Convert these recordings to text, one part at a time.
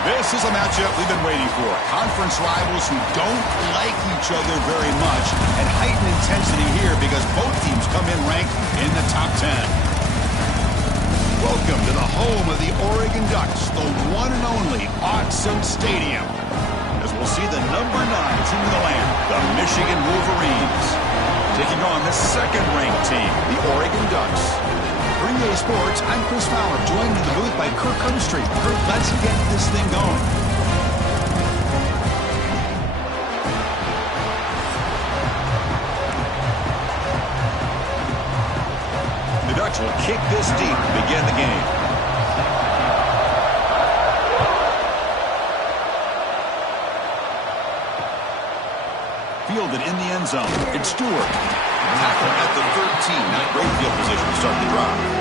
This is a matchup we've been waiting for. Conference rivals who don't like each other very much, and heightened intensity here because both teams come in ranked in the top 10. Welcome to the home of the Oregon Ducks, the one and only Autzen Stadium. As we'll see the number 9 team in the land, the Michigan Wolverines, taking on the second-ranked team, the Oregon Ducks. For EA Sports, I'm Chris Fowler, joined in the booth by Kirk Herbstreit. Kirk, let's get this thing going. The Ducks will kick this deep to begin the game. Fielded in the end zone. It's Stewart. Tackle at the 13. Not great field position to start the drive.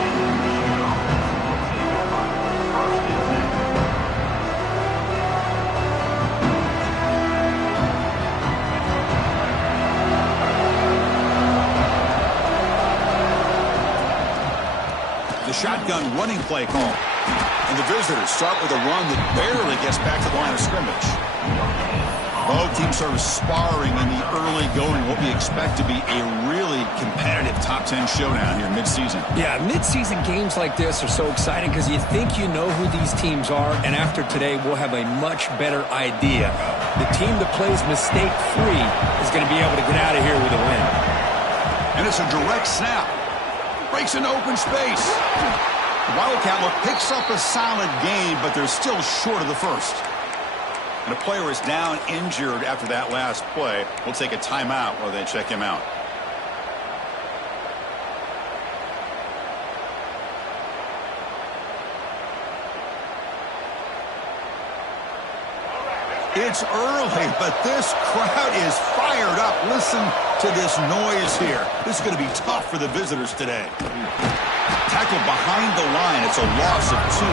The shotgun running play call. And the visitors start with a run that barely gets back to the line of scrimmage. Both teams sort of sparring in the early going, what we expect to be a really competitive top 10 showdown here mid-season. Yeah, mid-season games like this are so exciting because you think you know who these teams are, and after today we'll have a much better idea. The team that plays mistake-free is going to be able to get out of here with a win. And it's a direct snap. Breaks into open space. The Wildcat look picks up a solid gain, but they're still short of the first. And a player is down injured after that last play. We'll take a timeout while they check him out. It's early, but this crowd is fired up. Listen to this noise here. This is going to be tough for the visitors today. Tackle behind the line. It's a loss of 2.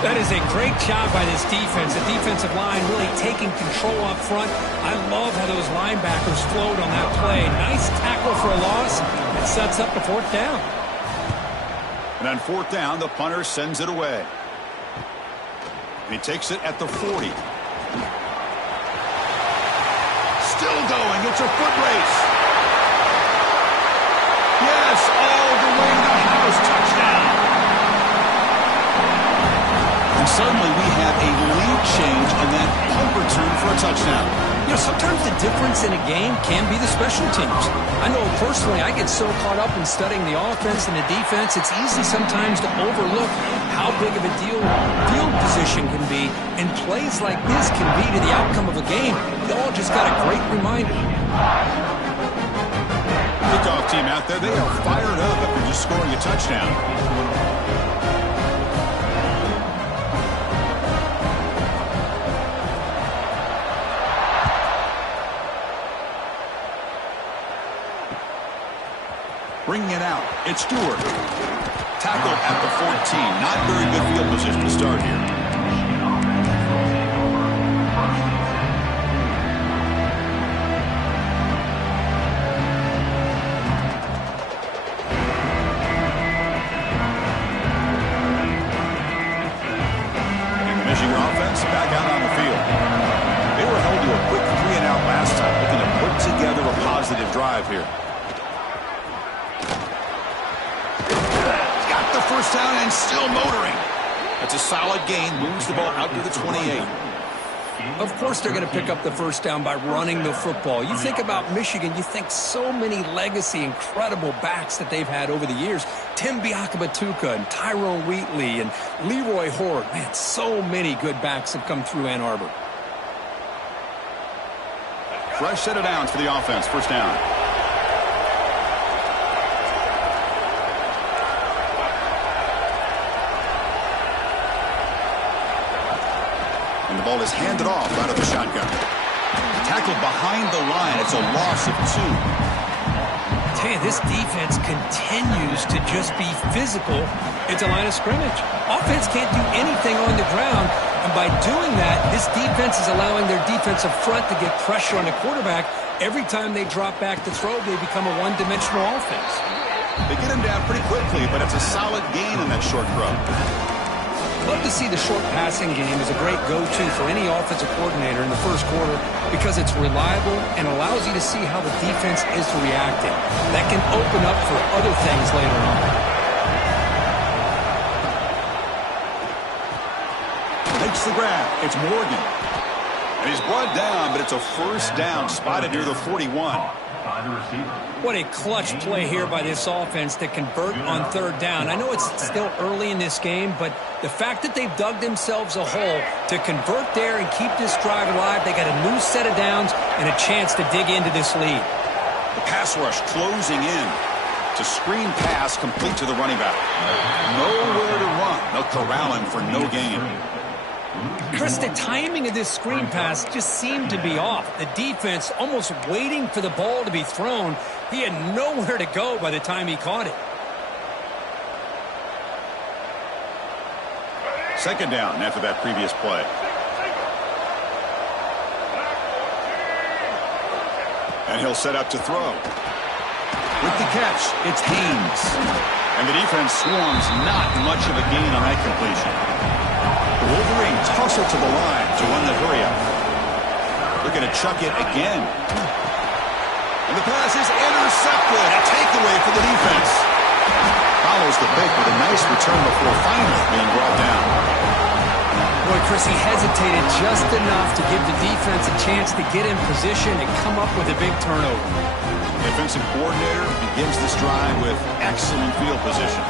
That is a great job by this defense. The defensive line really taking control up front. I love how those linebackers flowed on that play. Nice tackle for a loss. It sets up the 4th down. And on 4th down, the punter sends it away. And he takes it at the 40. Still going. It's a foot race. Yes, all the way to the house. Touchdown. And suddenly we have a lead change and that punt return for a touchdown. You know, sometimes the difference in a game can be the special teams. I know personally I get so caught up in studying the offense and the defense, it's easy sometimes to overlook how big of a deal field position can be, and plays like this can be to the outcome of a game. We all just got a great reminder. Kickoff team out there, they are fired up after just scoring a touchdown. Bringing it out, it's Stewart. Tackle at the 14. Not very good field position to start here. And the Michigan offense back out on the field. They were held to a quick 3-and-out last time, looking to put together a positive drive here. First down and still motoring. That's a solid gain. Moves the ball out to the 28. Of course they're going to pick up the first down by running the football. You think about Michigan, you think so many legacy, incredible backs that they've had over the years. Tim Biakabatuka and Tyrone Wheatley and Leroy Horde. Man, so many good backs have come through Ann Arbor. Fresh set of downs for the offense. First down. And the ball is handed off out of the shotgun. Tackled behind the line. It's a loss of 2. I tell you, this defense continues to just be physical at the line of scrimmage. Offense can't do anything on the ground, and by doing that, this defense is allowing their defensive front to get pressure on the quarterback. Every time they drop back to throw, they become a one-dimensional offense. They get him down pretty quickly, but it's a solid gain in that short throw. love to see the short passing game as a great go-to for any offensive coordinator in the first quarter because it's reliable and allows you to see how the defense is reacting. That can open up for other things later on. Makes the grab. It's Morgan. And he's brought down, but it's a first down spotted near the 41. What a clutch play here by this offense to convert on third down. I know it's still early in this game, but the fact that they've dug themselves a hole to convert there and keep this drive alive, they got a new set of downs and a chance to dig into this lead. The pass rush closing in. It's a screen pass complete to the running back. Nowhere to run. They'll corral him for no gain. Chris, the timing of this screen pass just seemed to be off. The defense almost waiting for the ball to be thrown. He had nowhere to go by the time he caught it. Second down after that previous play. And he'll set up to throw. With the catch, it's Haynes. And the defense swarms not much of a gain on that completion. The Wolverines hustle to the line to run the hurry up. They're going to chuck it again. And the pass is intercepted. A takeaway for the defense. Follows the pick with a nice return before finally being brought down. Boy, Chris, he hesitated just enough to give the defense a chance to get in position and come up with a big turnover. The offensive coordinator begins this drive with excellent field position.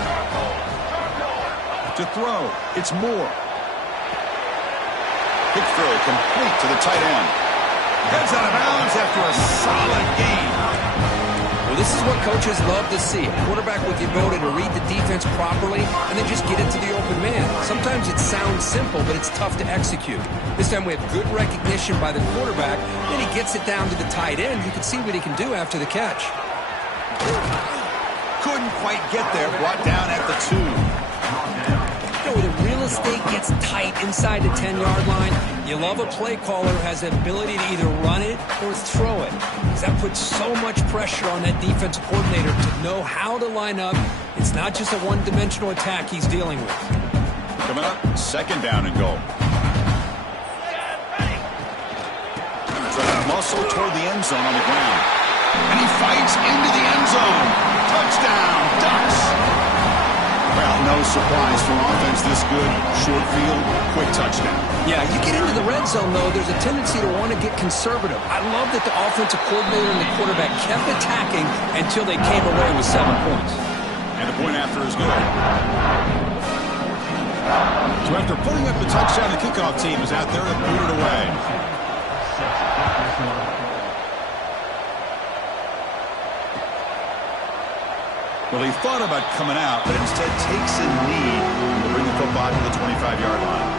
To throw, it's Moore. Big throw complete to the tight end. Heads out of bounds after a solid gain. Well, this is what coaches love to see. A quarterback with the ability to read the defense properly and then just get it to the open man. Sometimes it sounds simple, but it's tough to execute. This time we have good recognition by the quarterback. Then he gets it down to the tight end. You can see what he can do after the catch. Couldn't quite get there. Brought down at the 2. When the real estate gets tight inside the 10-yard line, you love a play caller who has the ability to either run it or throw it. Because that puts so much pressure on that defensive coordinator to know how to line up. It's not just a one-dimensional attack he's dealing with. Coming up, second down and goal. Trying to muscle toward the end zone on the ground. And he fights into the end zone. Touchdown, Ducks. Well, no surprise for offense this good. Short field, quick touchdown. Yeah, you get into the red zone, though, there's a tendency to want to get conservative. I love that the offensive coordinator and the quarterback kept attacking until they came away with 7 points. And the point after is good. So after putting up the touchdown, the kickoff team is out there to boot it away. Well, he thought about coming out, but instead takes a knee to bring the football to the 25-yard line.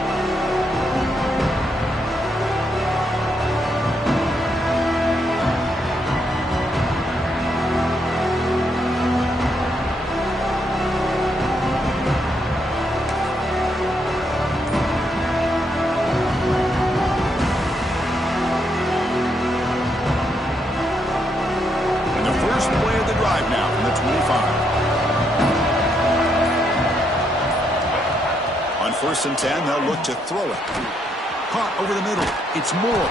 And the first play of the drive now from the 25. First and 10, they'll look to throw it. Caught over the middle. It's Moore.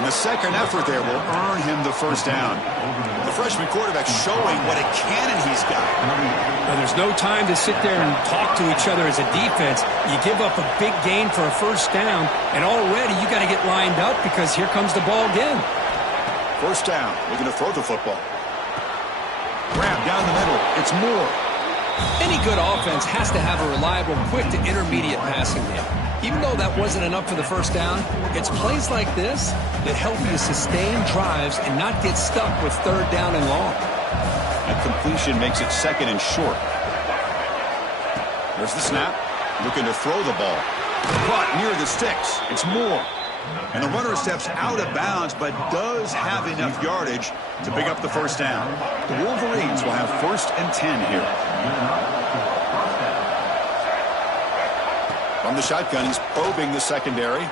And the second effort there will earn him the first down. The freshman quarterback showing what a cannon he's got. Now, there's no time to sit there and talk to each other as a defense. You give up a big gain for a first down, and already you got to get lined up because here comes the ball again. First down, looking to throw the football. Grab down the middle. It's Moore. Any good offense has to have a reliable, quick to intermediate passing game. Even though that wasn't enough for the first down, it's plays like this that help you sustain drives and not get stuck with third down and long. That completion makes it second and short. There's the snap. Looking to throw the ball. Caught near the sticks. It's Moore. And the runner steps out of bounds, but does have enough yardage to pick up the first down. The Wolverines will have first and 10 here. From the shotgun, he's probing the secondary.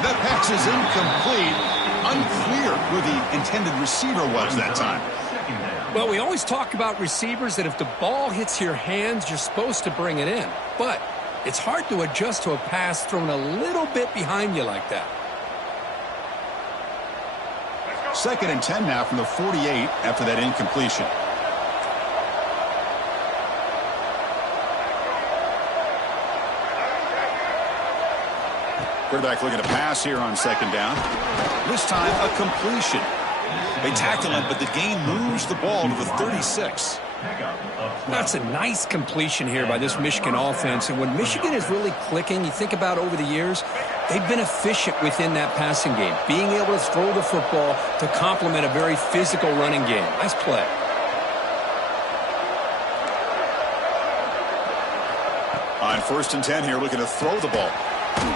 That pass is incomplete. Unclear who the intended receiver was that time. Well, we always talk about receivers that if the ball hits your hands, you're supposed to bring it in. But it's hard to adjust to a pass thrown a little bit behind you like that. 2nd and 10 now from the 48 after that incompletion. Quarterback looking to pass here on 2nd down. This time a completion. They tackle him, but the gain moves the ball to the 36. That's a nice completion here by this Michigan offense. And when Michigan is really clicking, you think about over the years, they've been efficient within that passing game, being able to throw the football to complement a very physical running game. Nice play. On 1st and 10 here, looking to throw the ball.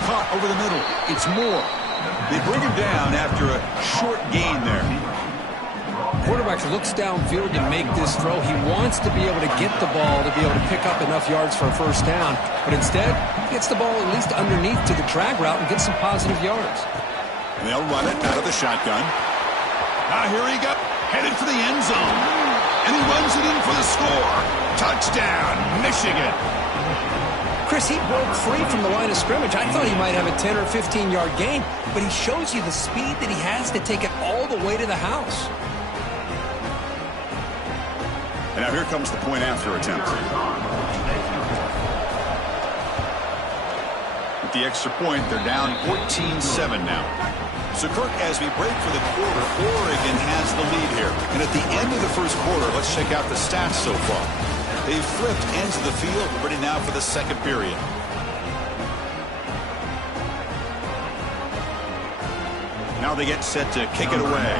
Caught over the middle. It's Moore. They bring him down after a short gain there. Quarterback looks downfield to make this throw. He wants to be able to get the ball to be able to pick up enough yards for a 1st down. But instead, he gets the ball at least underneath to the drag route and gets some positive yards. And they'll run it out of the shotgun. Now here he goes, headed for the end zone. And he runs it in for the score. Touchdown, Michigan. Chris, he broke free from the line of scrimmage. I thought he might have a 10 or 15-yard gain, but he shows you the speed that he has to take it all the way to the house. And now here comes the point after attempt. With the extra point, they're down 14-7 now. So, Kirk, as we break for the quarter, Oregon has the lead here. And at the end of the 1st quarter, let's check out the stats so far. They've flipped ends of the field, ready now for the 2nd period. Now they get set to kick it away.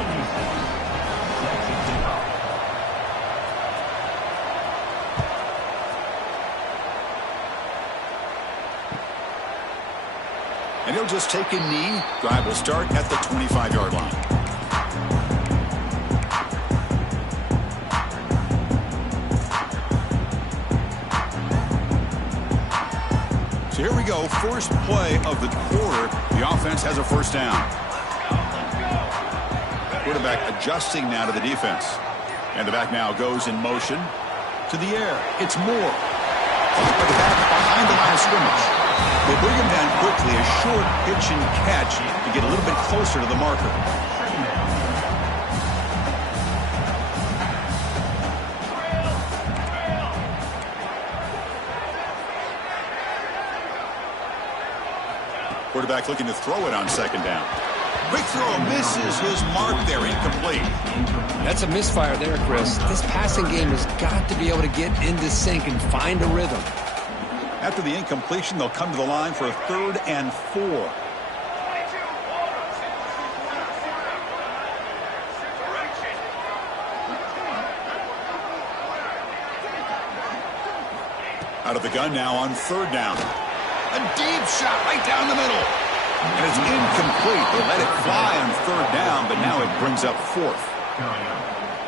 And he'll just take a knee. Drive will start at the 25-yard line. So here we go, first play of the quarter. The offense has a 1st down. Quarterback adjusting now to the defense. And the back now goes in motion to the air. It's Moore. Caught by the back behind the line of scrimmage. They bring him down quickly, a short pitch and catch to get a little bit closer to the marker. Quarterback looking to throw it on 2nd down. Quick throw misses his mark there, incomplete. That's a misfire there, Chris. This passing game has got to be able to get into sync and find a rhythm. After the incompletion, they'll come to the line for a 3rd and 4. Out of the gun now on 3rd down. A deep shot right down the middle. And it's incomplete. They let it fly on 3rd down, but now it brings up 4th.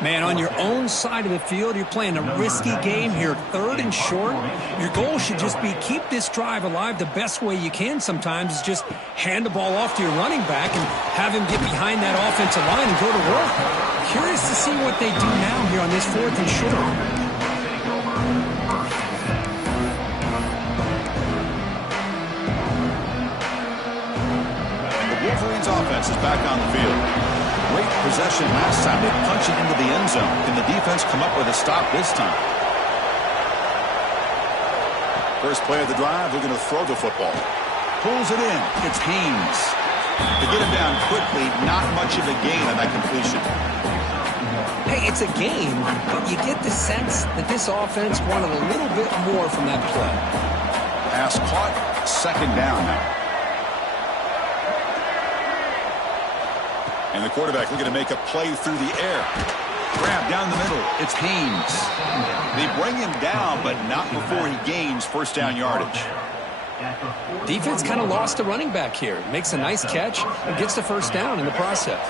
Man, on your own side of the field, you're playing a risky game here, 3rd and short. Your goal should just be keep this drive alive the best way you can sometimes is just hand the ball off to your running back and have him get behind that offensive line and go to work. Curious to see what they do now here on this 4th and short. Wolverines offense is back on the field. Great possession last time. They punch it into the end zone. Can the defense come up with a stop this time? First play of the drive, looking to throw the football. Pulls it in. It's Haynes. To get him down quickly, not much of a gain on that completion. Hey, it's a game, but you get the sense that this offense wanted a little bit more from that play. Pass caught. 2nd down now. And the quarterback looking to make a play through the air. Grab down the middle. It's Haynes. They bring him down, but not before he gains 1st down yardage. Defense kind of lost the running back here. Makes a nice catch and gets the 1st down in the process.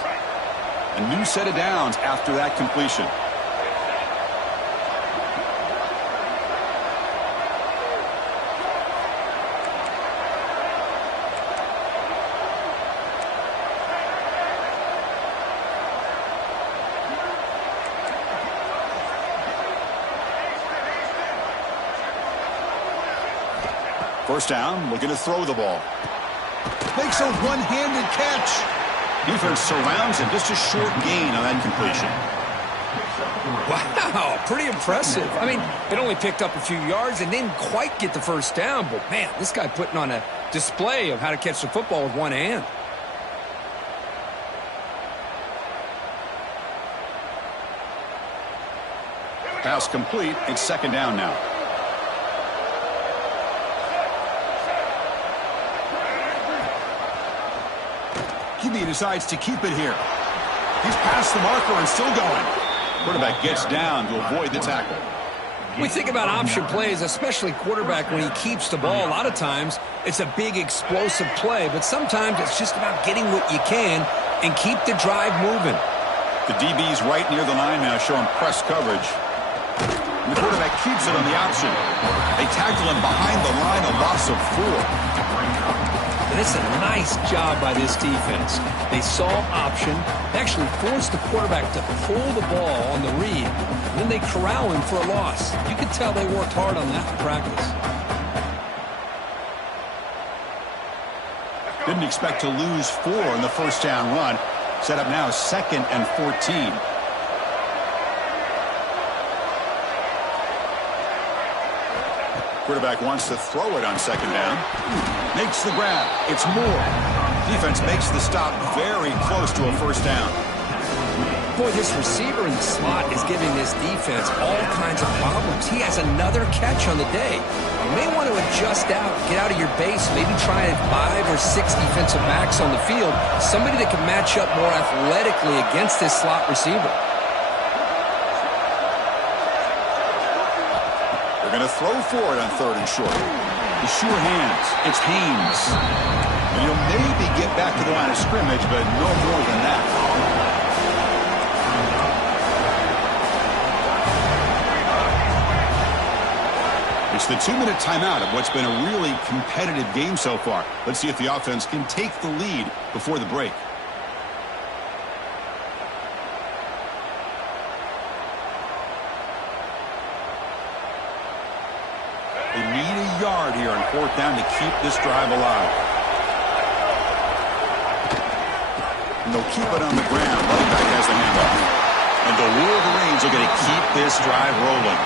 A new set of downs after that completion. First down, looking to throw the ball. Makes a one-handed catch. Defense surrounds him. Just a short gain on that completion. Wow, pretty impressive. I mean, it only picked up a few yards and didn't quite get the first down, but man, this guy putting on a display of how to catch the football with one hand. Pass complete. It's second down now. QB decides to keep it here. He's past the marker and still going. Quarterback gets down to avoid the tackle. We think about option plays, especially quarterback, when he keeps the ball. A lot of times, it's a big explosive play, but sometimes it's just about getting what you can and keep the drive moving. The DB's right near the line now, showing press coverage. And the quarterback keeps it on the option. They tackle him behind the line, a loss of 4. And it's a nice job by this defense. They saw option, they actually forced the quarterback to pull the ball on the read, and then they corral him for a loss. You can tell they worked hard on that in practice. Didn't expect to lose 4 in the first down run. Set up now 2nd and 14. Quarterback wants to throw it on second down. Makes the grab. It's Moore. Defense makes the stop very close to a first down. Boy, this receiver in the slot is giving this defense all kinds of problems. He has another catch on the day. You may want to adjust out, get out of your base, maybe try 5 or 6 defensive backs on the field, somebody that can match up more athletically against this slot receiver. They're going to throw for it on 3rd and short. The sure hands. It's Haynes. And he'll maybe get back to the line of scrimmage, but no more than that. It's the 2-minute timeout of what's been a really competitive game so far. Let's see if the offense can take the lead before the break. They need a yard here on 4th down to keep this drive alive. And they'll keep it on the ground. Running back has the handoff. And the Wolverines are going to keep this drive rolling.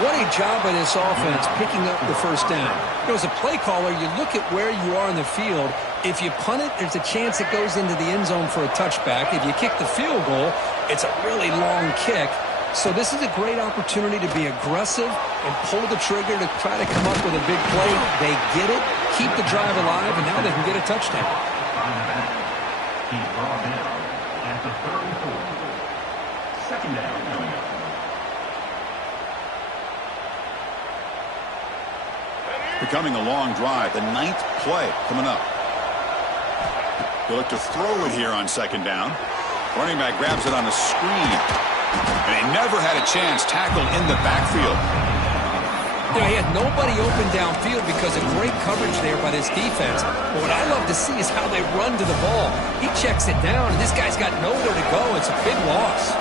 What a job by this offense picking up the first down. You know, as a play caller, you look at where you are in the field. If you punt it, there's a chance it goes into the end zone for a touchback. If you kick the field goal, it's a really long kick. So this is a great opportunity to be aggressive and pull the trigger to try to come up with a big play. They get it, keep the drive alive, and now they can get a touchdown. He's brought down at the 34. Second down. Becoming a long drive. The 9th play coming up. They look to throw it here on second down. Running back grabs it on a screen. And he never had a chance tackled in the backfield. You know, he had nobody open downfield because of great coverage there by this defense. But what I love to see is how they run to the ball. He checks it down, and this guy's got nowhere to go. It's a big loss.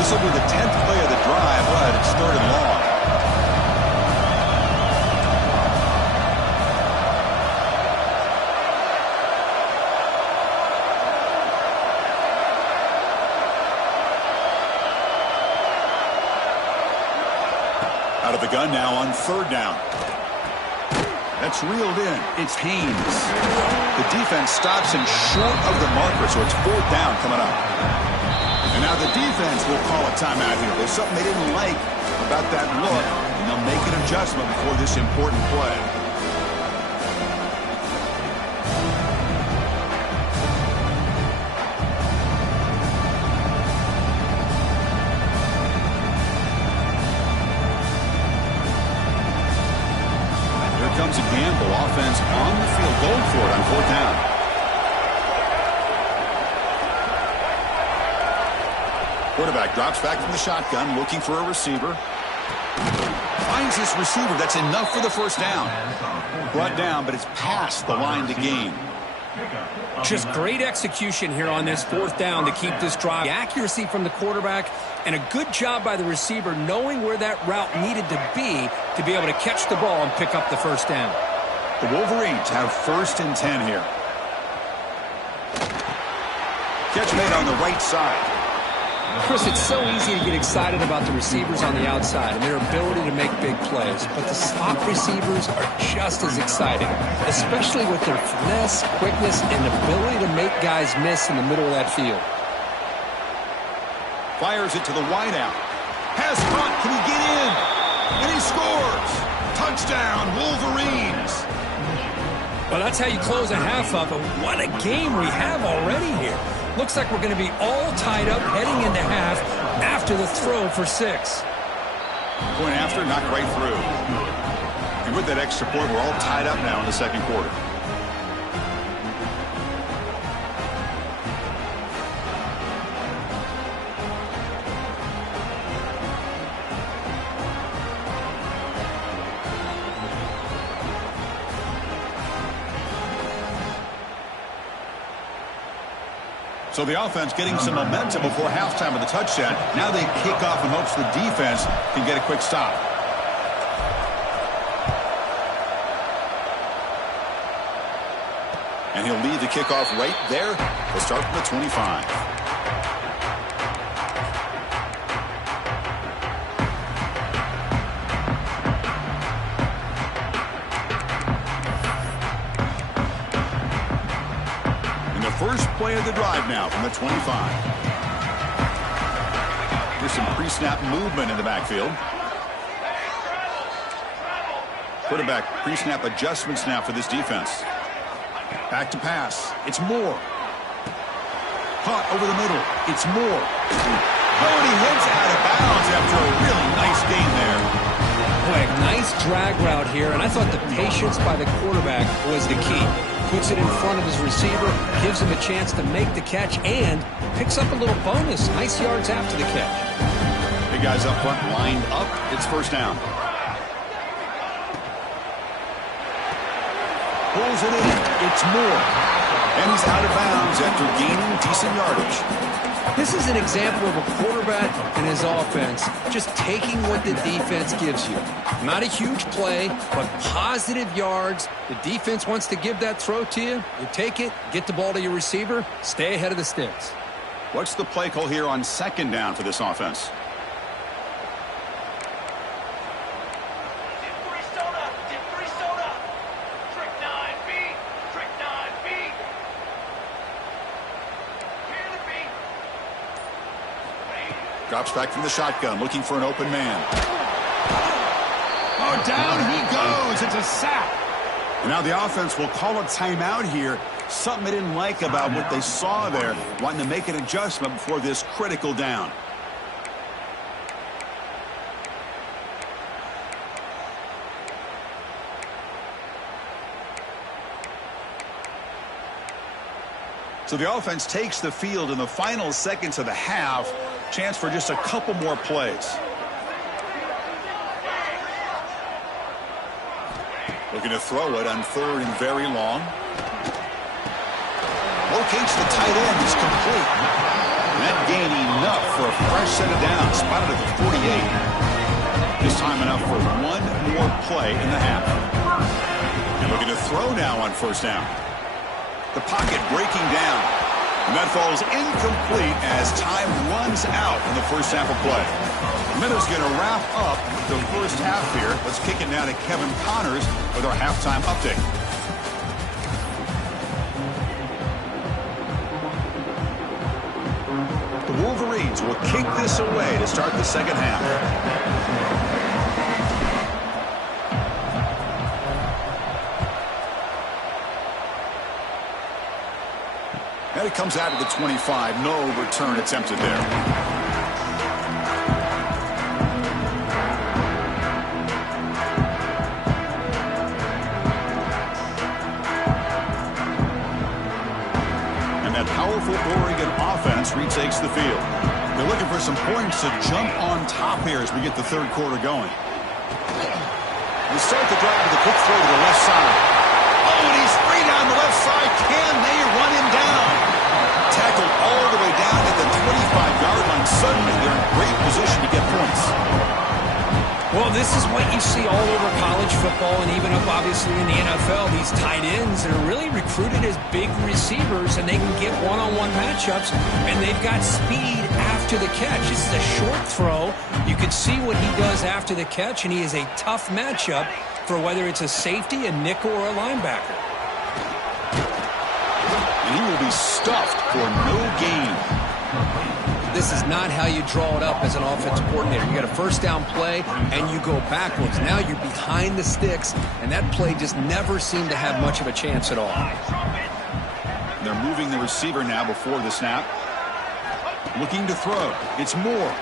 This will be the 10th play of the drive, but it's 3rd and long. Out of the gun now on 3rd down. That's reeled in. It's Haynes. The defense stops him short of the marker, so it's 4th down coming up. And now the defense will call a timeout here. There's something they didn't like about that look, and they'll make an adjustment before this important play. Comes a gamble. Offense on the field, going for it on 4th down. Quarterback drops back from the shotgun, looking for a receiver. Finds his receiver. That's enough for the first down. Brought down, but it's past the line to gain. Just great execution here on this fourth down to keep this drive. Accuracy from the quarterback and a good job by the receiver knowing where that route needed to be able to catch the ball and pick up the first down. The Wolverines have 1st and 10 here. Catch made on the right side. Chris, it's so easy to get excited about the receivers on the outside and their ability to make big plays, but the slot receivers are just as exciting, especially with their finesse, quickness, and ability to make guys miss in the middle of that field. Fires it to the wideout. Pass caught. Can he get in? And he scores. Touchdown, Wolverines. Well, that's how you close a half up, and what a game we have already here. Looks like we're going to be all tied up heading into half after the throw for 6. Point after, not right through. And with that extra point, we're all tied up now in the second quarter. So the offense getting some momentum before halftime of the touchdown. Now they kick off in hopes the defense can get a quick stop. And he'll lead the kickoff right there. They'll start from the 25. First play of the drive now from the 25. There's some pre-snap movement in the backfield. Quarterback pre-snap adjustments now for this defense. Back to pass. It's Moore. Caught over the middle. It's Moore. Oh, and he hits out of bounds after a really nice game there. Boy, a nice drag route here, and I thought the patience by the quarterback was the key. Puts it in front of his receiver, gives him a chance to make the catch, and picks up a little bonus. Nice yards after the catch. Big guys up front lined up. It's first down. Pulls it in. It's Moore. And he's out of bounds after gaining decent yardage. This is an example of a quarterback and his offense just taking what the defense gives you. Not a huge play, but positive yards. The defense wants to give that throw to you. You take it, get the ball to your receiver, stay ahead of the sticks. What's the play call here on second down for this offense? Drops back from the shotgun, looking for an open man. Oh, down he goes. It's a sack. And now the offense will call a timeout here. Something they didn't like about what they saw there. Wanting to make an adjustment before this critical down. So the offense takes the field in the final seconds of the half. Chance for just a couple more plays. Looking to throw it on third and very long. Locates the tight end. It's complete. And that gain enough for a fresh set of downs. Spotted at the 48. This time enough for one more play in the half. And looking to throw now on first down. The pocket breaking down. And that falls incomplete as time runs out in the first half of play. Miller's going to wrap up the first half here. Let's kick it now to Kevin Connors with our halftime update. The Wolverines will kick this away to start the second half. And it comes out of the 25. No return attempted there. And that powerful Oregon offense retakes the field. They're looking for some points to jump on top here as we get the third quarter going. We start the drive with a quick throw to the left side. Oh, and he's free down the left left side. Can they run him down? Tackled all the way down at the 25-yard line. Suddenly, they're in great position to get points. Well, this is what you see all over college football and even up, obviously, in the NFL. These tight ends that are really recruited as big receivers, and they can get one-on-one matchups, and they've got speed after the catch. This is a short throw. You can see what he does after the catch, and he is a tough matchup for whether it's a safety, a nickel, or a linebacker. And he will be stuffed for no gain. This is not how you draw it up as an offensive coordinator. You got a first down play, and you go backwards. Now you're behind the sticks, and that play just never seemed to have much of a chance at all. They're moving the receiver now before the snap. Looking to throw. It's Moore.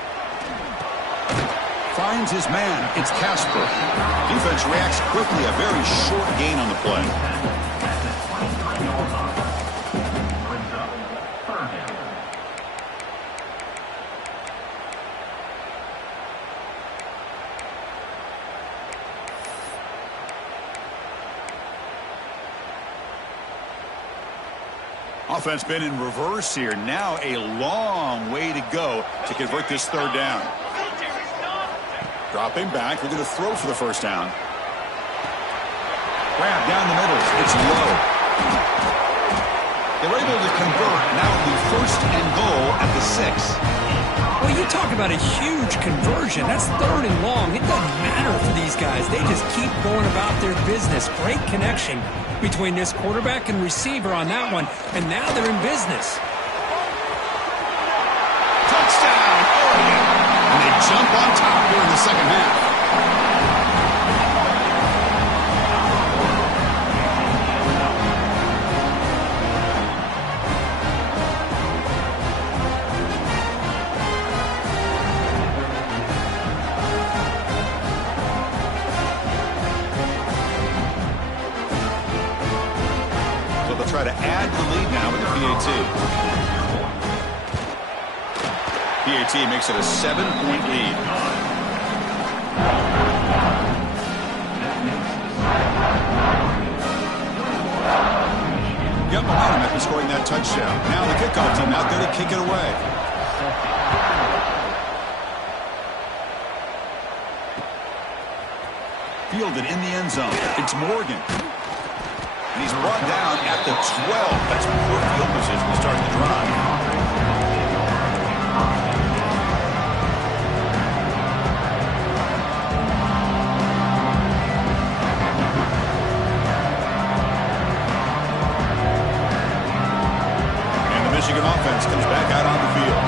Finds his man. It's Casper. Defense reacts quickly. A very short gain on the play. Offense been in reverse here. Now a long way to go to convert this third down. Dropping back. They're going to throw for the first down. Grab down the middle. It's low. They're able to convert. Now it'll be first and goal at the 6. Well, you talk about a huge conversion. That's third and long. It doesn't matter for these guys. They just keep going about their business. Great connection between this quarterback and receiver on that one, and now they're in business. Touchdown, Oregon! And they jump on top here in the second half. Try to add the lead now with the PAT. PAT makes it a 7-point lead. Got momentum after scoring that touchdown. Now the kickoff team out there to kick it away. Fielded in the end zone. It's Morgan. And he's brought down at the 12. That's poor field position to start the drive. And the Michigan offense comes back out on the field.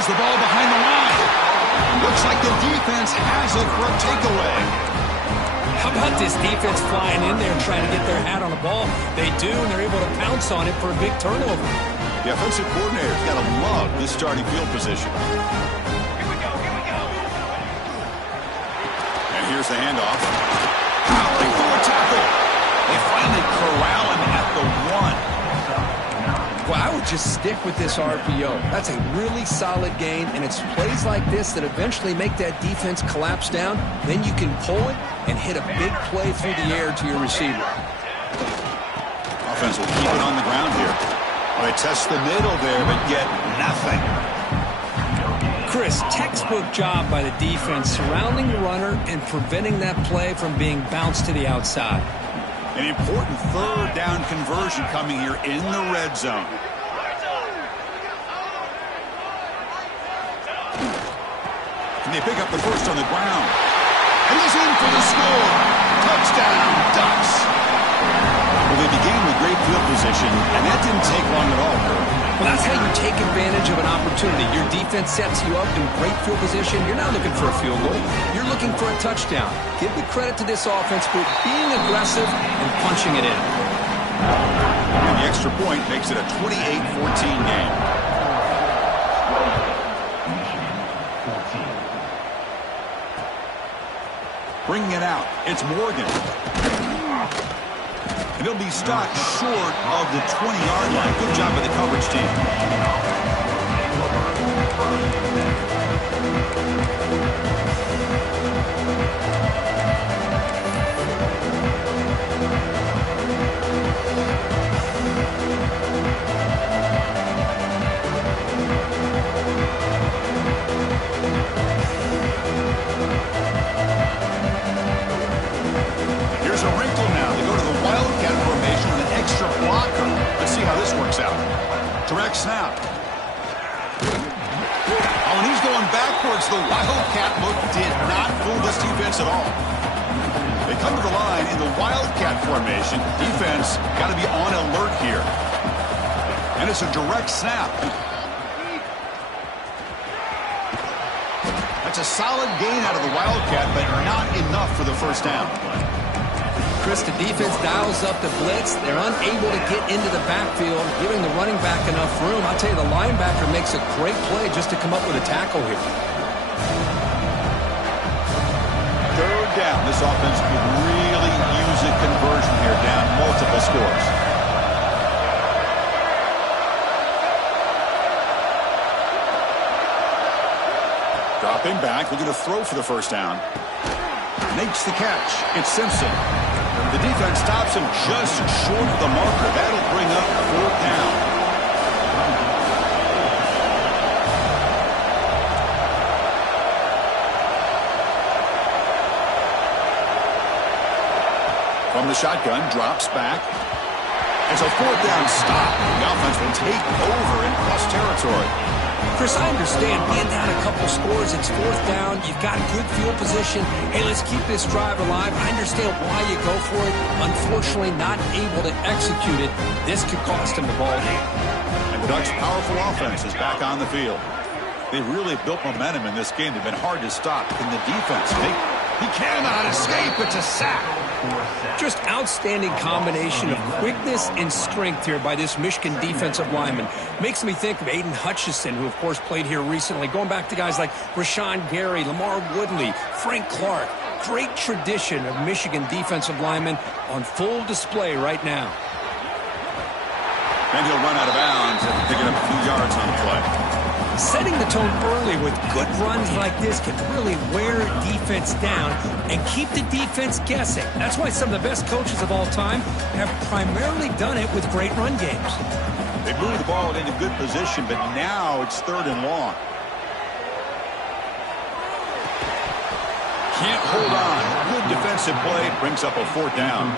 The ball behind the line. Looks like the defense has it for a takeaway. How about this defense flying in there and trying to get their hat on the ball? They do, and they're able to pounce on it for a big turnover. The offensive coordinator's got to love this starting field position. Here we go. And here's the handoff. Howling for a tackle. They finally corral him at the 1. Well, I would just stick with this RPO. That's a really solid game, and it's plays like this that eventually make that defense collapse down. Then you can pull it and hit a big play through the air to your receiver. Offense will keep it on the ground here. Well, they test the middle there, but get nothing. Chris, textbook job by the defense surrounding the runner and preventing that play from being bounced to the outside. An important third down conversion coming here in the red zone. And they pick up the first on the ground. And he's in for the score. Touchdown, Ducks. Well, they began with great field position, and that didn't take long at all, Kurt. Well, that's how you take advantage of an opportunity. Your defense sets you up in great field position. You're not looking for a field goal. You're looking for a touchdown. Give the credit to this offense for being aggressive and punching it in. And the extra point makes it a 28-14 game. Bringing it out, it's Morgan. And he'll be stopped short of the 20-yard line. Good job by the coverage team. Here's a wrinkle now. They go to the Wildcat formation with an extra blocker. Let's see how this works out. Direct snap. Oh, and he's going backwards. The Wildcat look did not fool this defense at all. They come to the line in the Wildcat formation. Defense got to be on alert here. And it's a direct snap. That's a solid gain out of the Wildcat, but not enough for the first down. Chris, the defense dials up the blitz. They're unable to get into the backfield, giving the running back enough room. I'll tell you, the linebacker makes a great play just to come up with a tackle here. Third down. This offense could really use a conversion here, down multiple scores. Dropping back, looking to throw for the first down. Makes the catch. It's Simpson. The defense stops him just short of the marker. That'll bring up fourth down. From the shotgun, drops back. It's a fourth down stop. The offense will take over in plus territory. Chris, I understand being down a couple scores, it's fourth down, you've got good field position. Hey, let's keep this drive alive. I understand why you go for it. Unfortunately, not able to execute it. This could cost him the ball game. And the Ducks' powerful offense is back on the field. They really built momentum in this game. They've been hard to stop. Can the defense make? He cannot escape. It's a sack. Just outstanding combination of quickness and strength here by this Michigan defensive lineman. Makes me think of Aiden Hutchinson, who, of course, played here recently. Going back to guys like Rashawn Gary, Lamar Woodley, Frank Clark. Great tradition of Michigan defensive linemen on full display right now. And he'll run out of bounds and pick it up a few yards on the play. Setting the tone early with good runs like this can really wear defense down and keep the defense guessing. That's why some of the best coaches of all time have primarily done it with great run games. They move the ball into good position, but now it's third and long. Can't hold on. Good defensive play brings up a fourth down.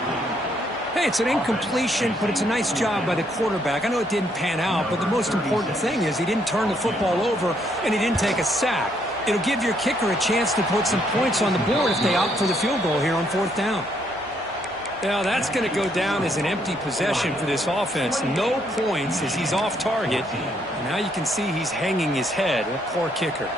Hey, it's an incompletion, but it's a nice job by the quarterback. I know it didn't pan out, but the most important thing is he didn't turn the football over and he didn't take a sack. It'll give your kicker a chance to put some points on the board if they opt for the field goal here on fourth down. Now, that's going to go down as an empty possession for this offense. No points as he's off target. And now you can see he's hanging his head. A poor kicker.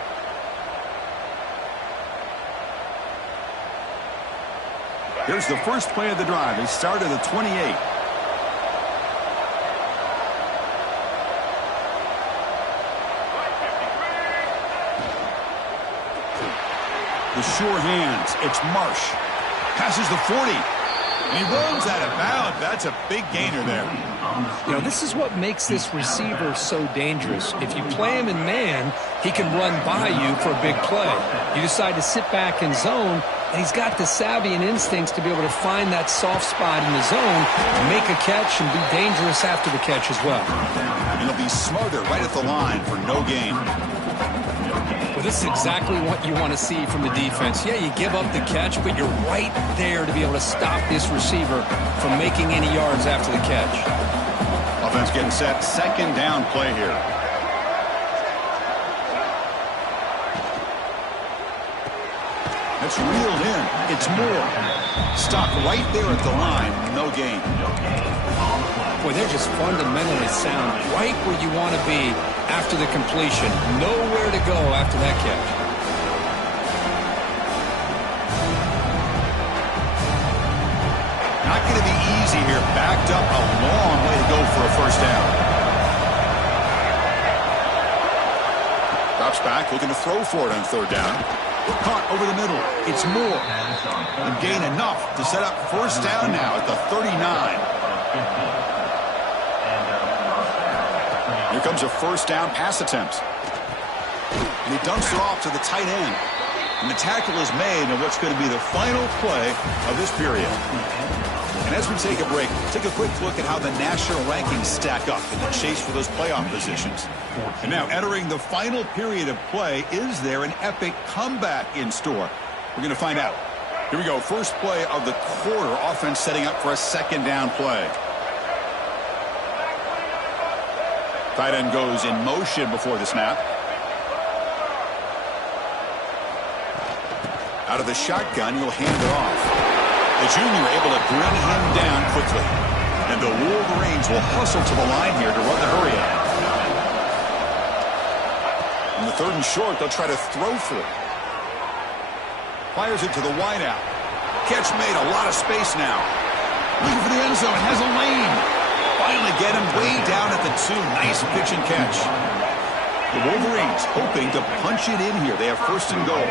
Here's the first play of the drive. They start at the 28. The sure hands. It's Marsh. Passes the 40. And he runs out of bounds. That's a big gainer there. You know, this is what makes this receiver so dangerous. If you play him in man, he can run by you for a big play. You decide to sit back in zone, and he's got the savvy and instincts to be able to find that soft spot in the zone, make a catch, and be dangerous after the catch as well. And he'll be smothered right at the line for no gain. Well, this is exactly what you want to see from the defense. Yeah, you give up the catch, but you're right there to be able to stop this receiver from making any yards after the catch. Offense getting set. Second down play here. That's reeled in. It's Moore. Stopped right there at the line. No gain. Boy, they're just fundamentally sound. Right where you want to be after the completion. Nowhere to go after that catch. Not going to be easy here. Backed up a long way to go for a first down. Drops back, looking to throw for it on third down. Caught over the middle. It's Moore. And gain enough to set up first down now at the 39. Here comes a first down pass attempt. And he dumps it off to the tight end. And the tackle is made on what's going to be the final play of this period. And as we take a break, take a quick look at how the national rankings stack up in the chase for those playoff positions. And now entering the final period of play, is there an epic comeback in store? We're going to find out. Here we go. First play of the quarter. Offense setting up for a second down play. Tight end goes in motion before the snap. Out of the shotgun, he'll hand it off. The junior able to bring him down quickly. And the Wolverines will hustle to the line here to run the hurry up. On the 3rd and short, they'll try to throw for it. Fires it to the wideout. Catch made, a lot of space now. Looking for the end zone, has a lane. Finally get him way down at the 2. Nice pitch and catch. The Wolverines hoping to punch it in here. They have 1st and goal.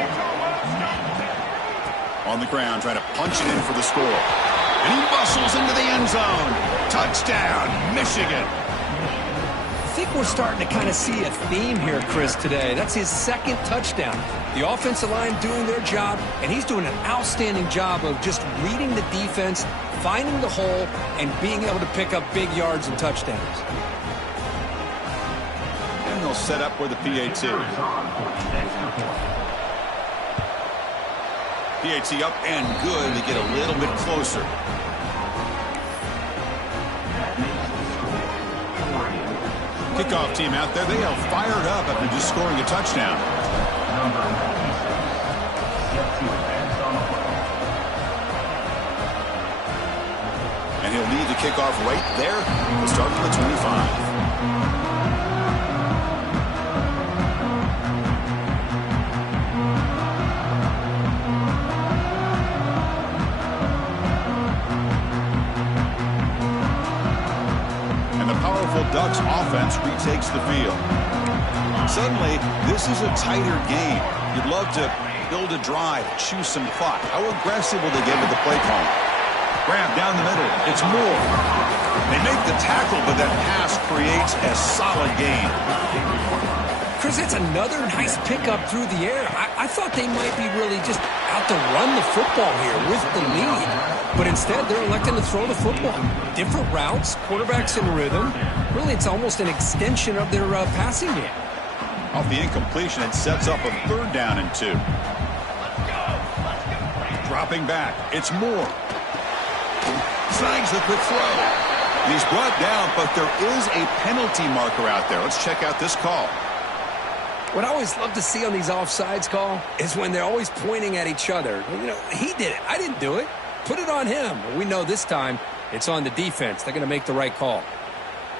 On the ground, trying to punch it in for the score. And he bustles into the end zone. Touchdown, Michigan. I think we're starting to kind of see a theme here, Chris, today. That's his 2nd touchdown. The offensive line doing their job, and he's doing an outstanding job of just reading the defense, finding the hole, and being able to pick up big yards and touchdowns. And they'll set up for the PAT. PAT up and good to get a little bit closer. Kickoff team out there. They are fired up after just scoring a touchdown. And he'll lead the kickoff right there. We'll start from the 25. Ducks offense retakes the field. Suddenly, this is a tighter game. You'd love to build a drive, choose some clock. How aggressive will they get with the play call? Grab down the middle. It's Moore. They make the tackle, but that pass creates a solid gain. Chris, it's another nice pickup through the air. I thought they might be really just out to run the football here with the lead. But instead, they're electing to throw the football. Different routes, quarterbacks in rhythm. Really, it's almost an extension of their passing game. Off the incompletion, it sets up a 3rd down and 2. Dropping back, it's Moore. Snags the quick throw. He's brought down, but there is a penalty marker out there. Let's check out this call. What I always love to see on these offsides call is when they're always pointing at each other. You know, he did it. I didn't do it. Put it on him. We know this time it's on the defense. They're going to make the right call.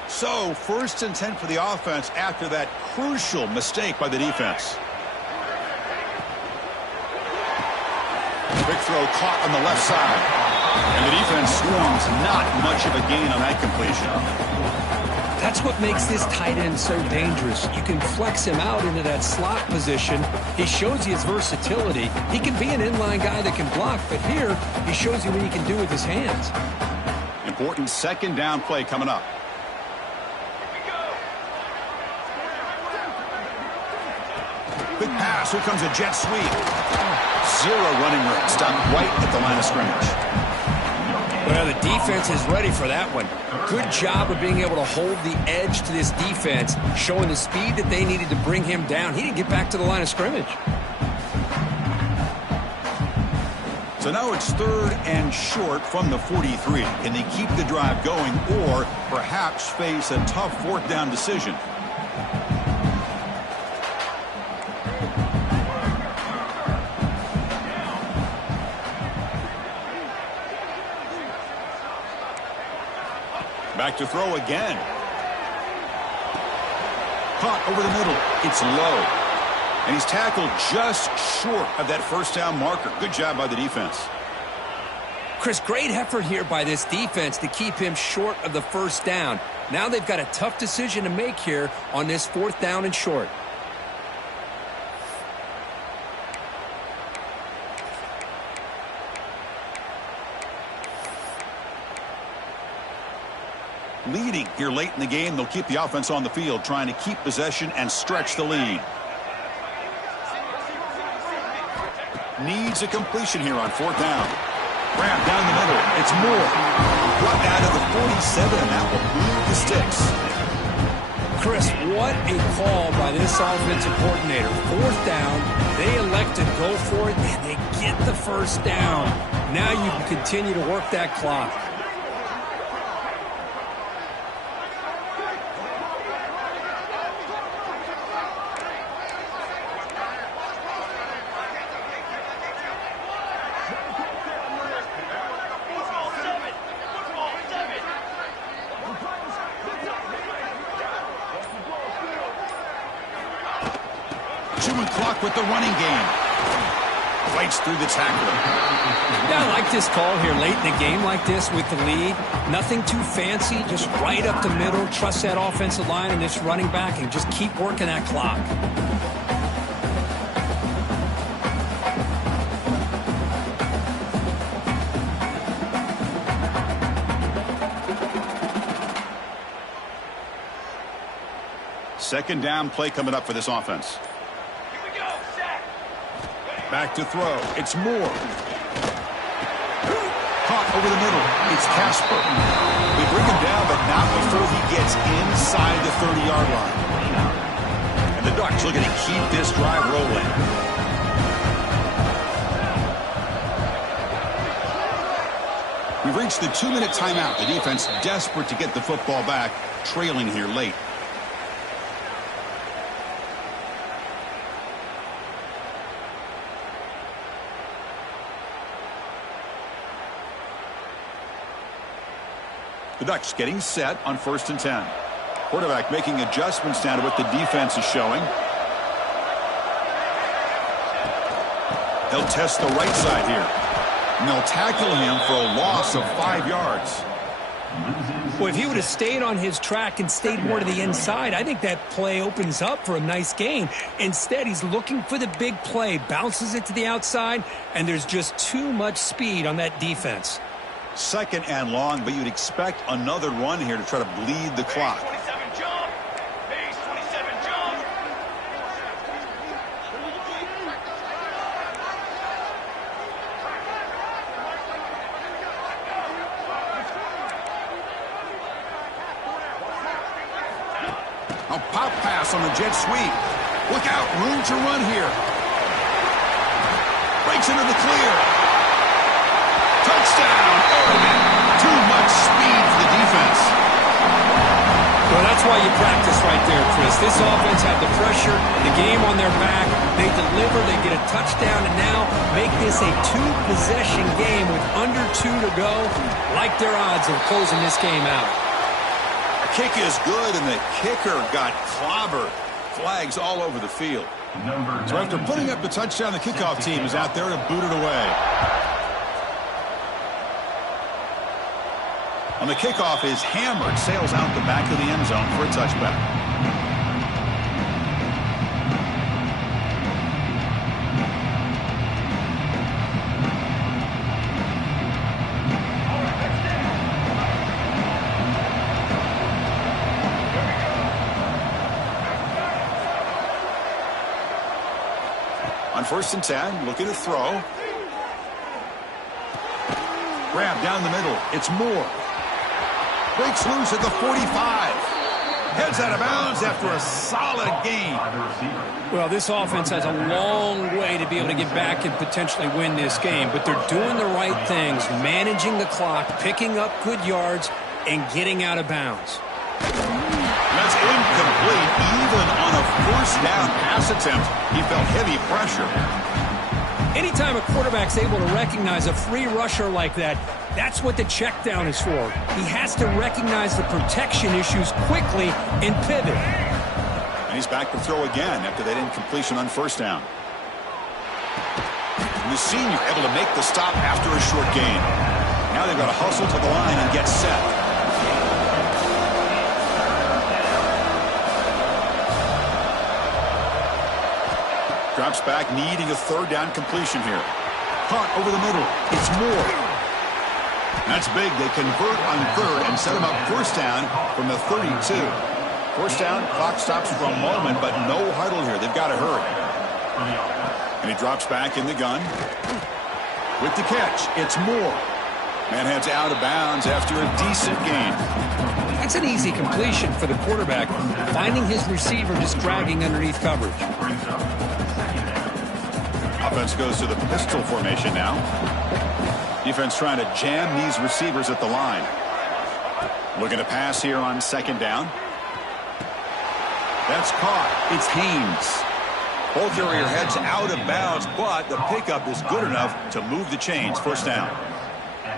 So, 1st and 10 for the offense after that crucial mistake by the defense. Quick throw caught on the left side. And the defense swarms. Not much of a gain on that completion. That's what makes this tight end so dangerous. You can flex him out into that slot position. He shows you his versatility. He can be an inline guy that can block, but here he shows you what he can do with his hands. Important 2nd down play coming up. Quick pass. Here comes a jet sweep. 0 running room. Stopped right at the line of scrimmage. Well, the defense is ready for that one. Good job of being able to hold the edge to this defense, showing the speed that they needed to bring him down. He didn't get back to the line of scrimmage. So now it's 3rd and short from the 43. Can they keep the drive going or perhaps face a tough 4th down decision? Back to throw again. Caught over the middle. It's low. And he's tackled just short of that 1st down marker. Good job by the defense. Chris, great effort here by this defense to keep him short of the 1st down. Now they've got a tough decision to make here on this 4th down and short. Leading here late in the game, they'll keep the offense on the field, trying to keep possession and stretch the lead. Needs a completion here on 4th down. Grab down the middle. It's Moore. Brought down to the 47, and that will move the sticks. Chris, what a call by this offensive coordinator. 4th down, they elect to go for it, and they get the first down. Now you can continue to work that clock. Chewing clock with the running game. Breaks through the tackle. Yeah, I like this call here late in the game like this with the lead. Nothing too fancy, just right up the middle. Trust that offensive line and this running back and just keep working that clock. Second down play coming up for this offense. Back to throw. It's Moore. Caught over the middle. It's Casper. They bring him down, but not before he gets inside the 30-yard line. And the Ducks looking to keep this drive rolling. We've reached the 2-minute timeout. The defense desperate to get the football back, trailing here late. The Ducks getting set on 1st and 10. Quarterback making adjustments down to what the defense is showing. They'll test the right side here. And they'll tackle him for a loss of 5 yards. Well, if he would have stayed on his track and stayed more to the inside, I think that play opens up for a nice gain. Instead, he's looking for the big play, bounces it to the outside, and there's just too much speed on that defense. 2nd and long, but you'd expect another run here to try to bleed the clock. Base 27 jump. Base 27 jump. A pop pass on the jet sweep. Look out, room to run here. Breaks into the clear. Touchdown, Oregon. Too much speed for the defense. Well, that's why you practice right there, Chris. This offense had the pressure, the game on their back. They deliver, they get a touchdown, and now make this a 2-possession game with under 2 to go. Like their odds of closing this game out. The kick is good, and the kicker got clobbered. Flags all over the field. So after putting up the touchdown, the kickoff team is out there to boot it away. On the kickoff is hammered, sails out the back of the end zone for a touchback. On 1st and 10, looking to throw. Grab down the middle. It's Moore. Breaks loose at the 45. Heads out of bounds after a solid game. Well, this offense has a long way to be able to get back and potentially win this game, but they're doing the right things, managing the clock, picking up good yards, and getting out of bounds. That's incomplete. Even on a 1st down pass attempt, he felt heavy pressure. Anytime a quarterback's able to recognize a free rusher like that, that's what the check down is for. He has to recognize the protection issues quickly and pivot. And he's back to throw again after that incompletion on 1st down. And the senior able to make the stop after a short gain. Now they've got to hustle to the line and get set. Drops back, needing a 3rd down completion here. Caught over the middle. It's Moore. That's big. They convert on third and set him up first down from the 32. First down, clock stops for a moment, but no huddle here. They've got to hurry. And he drops back in the gun. With the catch, it's Moore. Man heads out of bounds after a decent gain. That's an easy completion for the quarterback, finding his receiver just dragging underneath coverage. Offense goes to the pistol formation now. Defense trying to jam these receivers at the line. Looking to pass here on second down. That's caught. It's Haynes. Ball carrier heads out of bounds, but the pickup is good enough to move the chains. First down.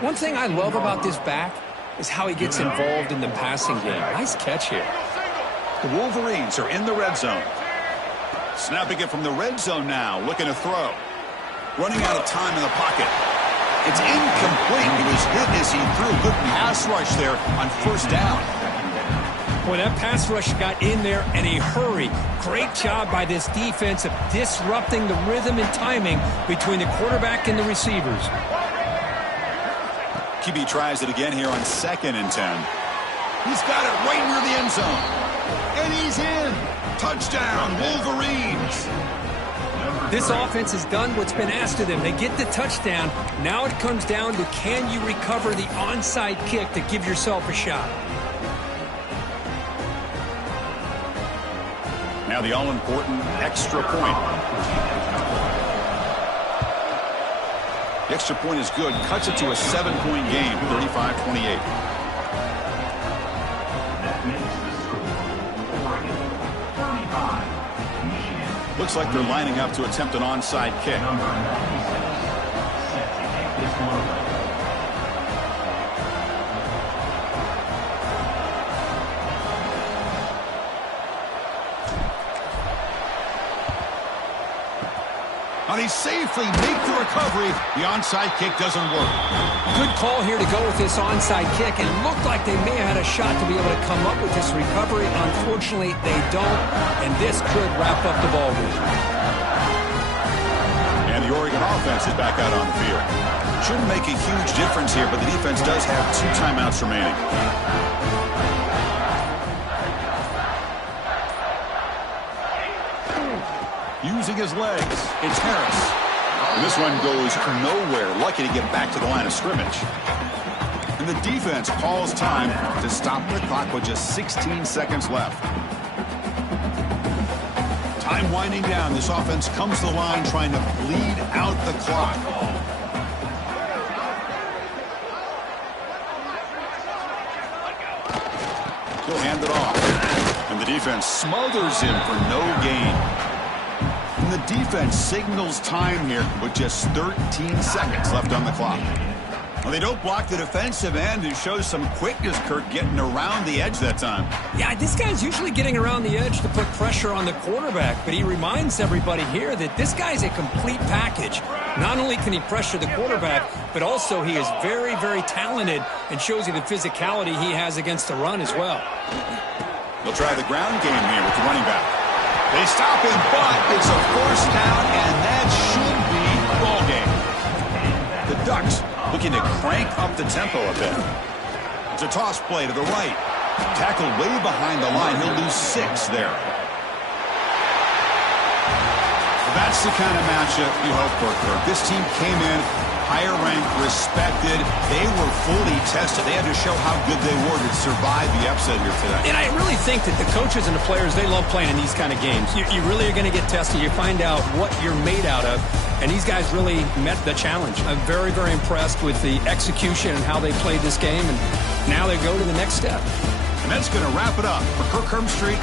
One thing I love about this back is how he gets involved in the passing game. Nice catch here. The Wolverines are in the red zone. Snapping it from the red zone now, looking to throw. Running out of time in the pocket. It's incomplete. He was hit as he threw. Good pass rush there on first down. Well, that pass rush got in there in a hurry. Great job by this defense of disrupting the rhythm and timing between the quarterback and the receivers. QB tries it again here on 2nd and 10. He's got it right near the end zone. And he's in. Touchdown, Wolverines. This offense has done what's been asked of them. They get the touchdown. Now it comes down to, can you recover the onside kick to give yourself a shot? Now the all-important extra point. The extra point is good. Cuts it to a 7-point game, 35-28. Looks like they're lining up to attempt an onside kick. And he safely make the recovery. The onside kick doesn't work. Good call here to go with this onside kick. It looked like they may have had a shot to be able to come up with this recovery. Unfortunately, they don't, and this could wrap up the ball game. And the Oregon offense is back out on the field. Shouldn't make a huge difference here, but the defense does have 2 timeouts remaining. Using his legs, it's Harris. And this one goes nowhere. Lucky to get back to the line of scrimmage. And the defense calls time to stop the clock with just 16 seconds left. Time winding down. This offense comes to the line trying to bleed out the clock. He'll hand it off. And the defense smothers him for no gain. And the defense signals time here with just 13 seconds left on the clock. Well, they don't block the defensive end, who shows some quickness, Kirk, getting around the edge that time. Yeah, this guy's usually getting around the edge to put pressure on the quarterback, but he reminds everybody here that this guy's a complete package. Not only can he pressure the quarterback, but also he is very, very talented and shows you the physicality he has against the run as well. They'll try the ground game here with the running back. They stop him, but it's a first down, and that should be ball game. The Ducks looking to crank up the tempo a bit. It's a toss play to the right. Tackled way behind the line. He'll lose 6 there. That's the kind of matchup you hope for, Kirk. This team came in higher ranked, respected. They were fully tested. They had to show how good they were to survive the upset here today. And I really think that the coaches and the players, they love playing in these kind of games. You really are going to get tested. You find out what you're made out of. And these guys really met the challenge. I'm very, very impressed with the execution and how they played this game. And now they go to the next step. And that's going to wrap it up for Kirk Herbstreit.